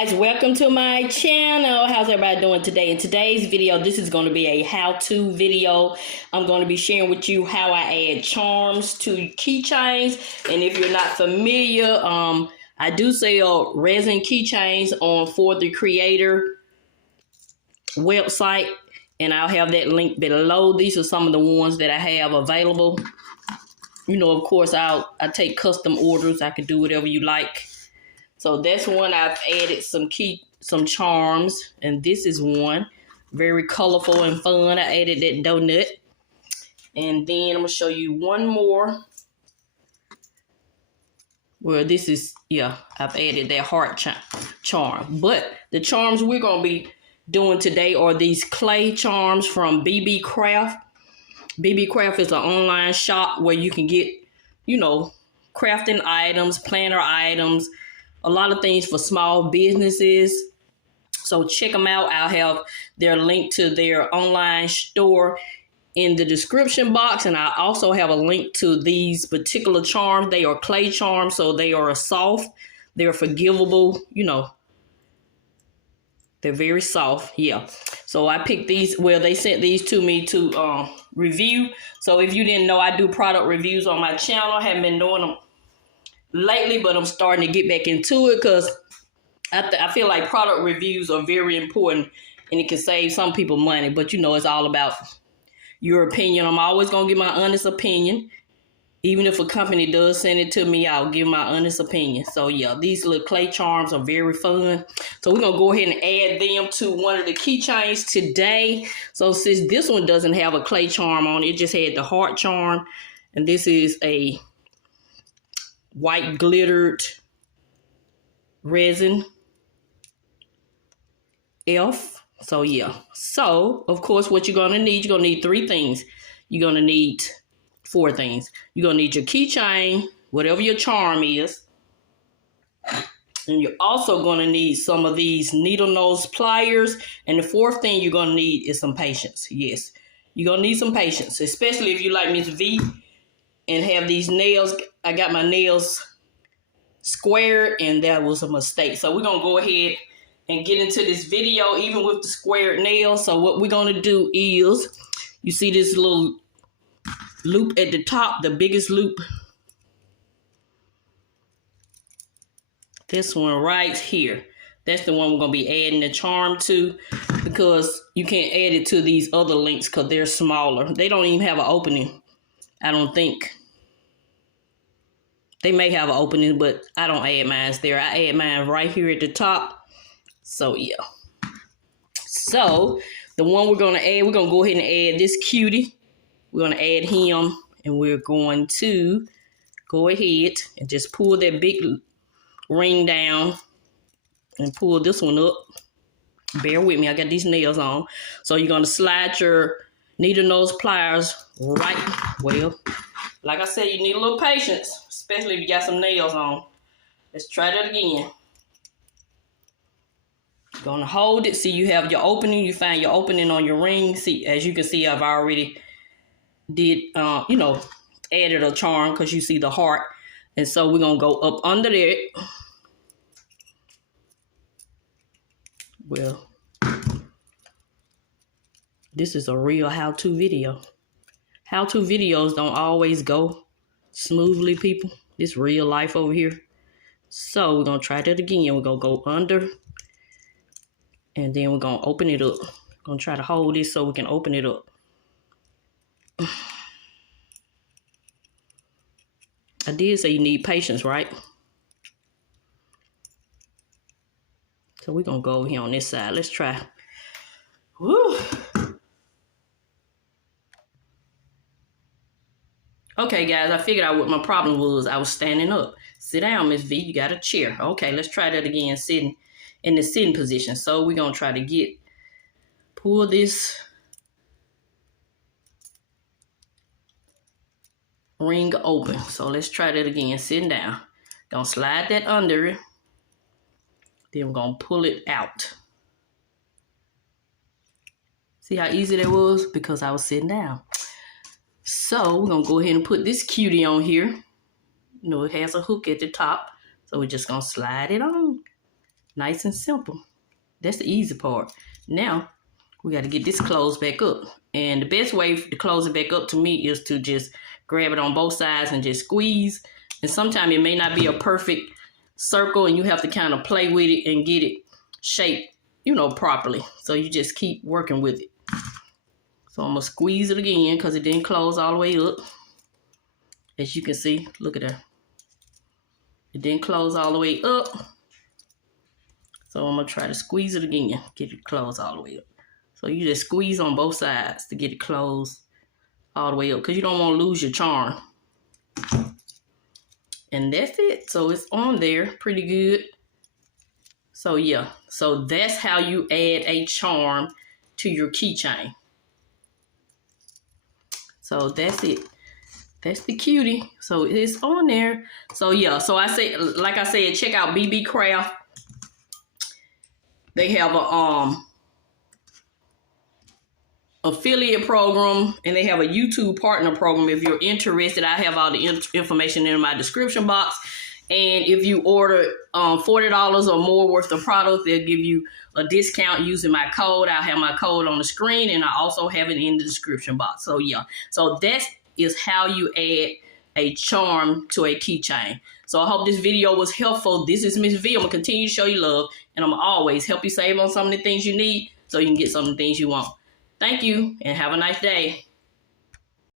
guys, welcome to my channel. How's everybody doing today? In today's video, this is going to be a how-to video. I'm going to be sharing with you how I add charms to keychains. And if you're not familiar, I do sell resin keychains on For the Creator website, and I'll have that link below. These are some of the ones that I have available. You know, of course, I take custom orders. I can do whatever you like. So that's one. I've added some charms, and this is one very colorful and fun. I added that donut, and then I'm gonna show you one more. Well, this is, yeah, I've added that heart charm. But the charms we're gonna be doing today are these clay charms from BB Craft. BB Craft is an online shop where you can get, you know, crafting items, planner items, a lot of things for small businesses. So check them out. I'll have their link to their online store in the description box. And I also have a link to these particular charms. They are clay charms, so they are soft. They're forgivable, you know. They're very soft, yeah. So I picked these, well, they sent these to me to review. So if you didn't know, I do product reviews on my channel. I haven't been doing them lately, but I'm starting to get back into it because I feel like product reviews are very important, and it can save some people money. But, you know, it's all about your opinion. I'm always going to give my honest opinion. Even if a company does send it to me, I'll give my honest opinion. So, yeah, these little clay charms are very fun. So we're going to go ahead and add them to one of the keychains today. So since this one doesn't have a clay charm on it, it just had the heart charm. And this is a white glittered resin elf. So, yeah. So, of course, what you're going to need three things. You're going to need four things. You're going to need your keychain, whatever your charm is. And you're also going to need some of these needle nose pliers. And the fourth thing you're going to need is some patience. Yes, you're going to need some patience, especially if you like Mrs Vee and have these nails. I got my nails squared, and that was a mistake. So we're going to go ahead and get into this video, even with the squared nails. So what we're going to do is, you see this little loop at the top, the biggest loop. This one right here. That's the one we're going to be adding the charm to, because you can't add it to these other links because they're smaller. They don't even have an opening, I don't think. They may have an opening, but I don't add mine there. I add mine right here at the top. So, yeah. So, the one we're going to add, we're going to go ahead and add this cutie. We're going to add him, and we're going to go ahead and just pull that big ring down and pull this one up. Bear with me, I got these nails on. So you're going to slide your needle nose pliers right, well, like I said, you need a little patience, especially if you got some nails on. Let's try that again. You're going to hold it. See, you have your opening. You find your opening on your ring. See, as you can see, I've already did, you know, added a charm because you see the heart. And so we're going to go up under there. Well, this is a real how-to video. How-to videos don't always go smoothly, people. This real life over here. So we're going to try that again. We're going to go under. And then we're going to open it up. We're going to try to hold this so we can open it up. I did say you need patience, right? So we're going to go over here on this side. Let's try. Woo. Okay, guys, I figured out what my problem was. I was standing up. Sit down, Miss V. You got a chair. Okay, let's try that again, sitting in the sitting position. So we're going to try to pull this ring open. So let's try that again, sitting down. Gonna slide that under. Then we're gonna pull it out. See how easy that was? Because I was sitting down. So we're gonna go ahead and put this cutie on here. You know, it has a hook at the top. So we're just gonna slide it on. Nice and simple. That's the easy part. Now, we got to get this closed back up. And the best way to close it back up to me is to just grab it on both sides and just squeeze. And sometimes it may not be a perfect circle and you have to kind of play with it and get it shaped, you know, properly. So you just keep working with it. So I'm going to squeeze it again because it didn't close all the way up. As you can see, look at that. It didn't close all the way up. So I'm going to try to squeeze it again, get it closed all the way up. So you just squeeze on both sides to get it closed all the way up because you don't want to lose your charm. And that's it. So it's on there pretty good. So yeah, so that's how you add a charm to your keychain. So that's it. That's the cutie. So it's on there. So yeah, so I say, like I said, check out BB Craft. They have a affiliate program and they have a YouTube partner program. If you're interested, I have all the information in my description box. And if you order $40 or more worth of product, they'll give you a discount using my code. I'll have my code on the screen and I also have it in the description box. So yeah, so that is how you add a charm to a keychain. So I hope this video was helpful. This is Mrs Vee. I'm going to continue to show you love and I'm going to always help you save on some of the things you need so you can get some of the things you want. Thank you and have a nice day.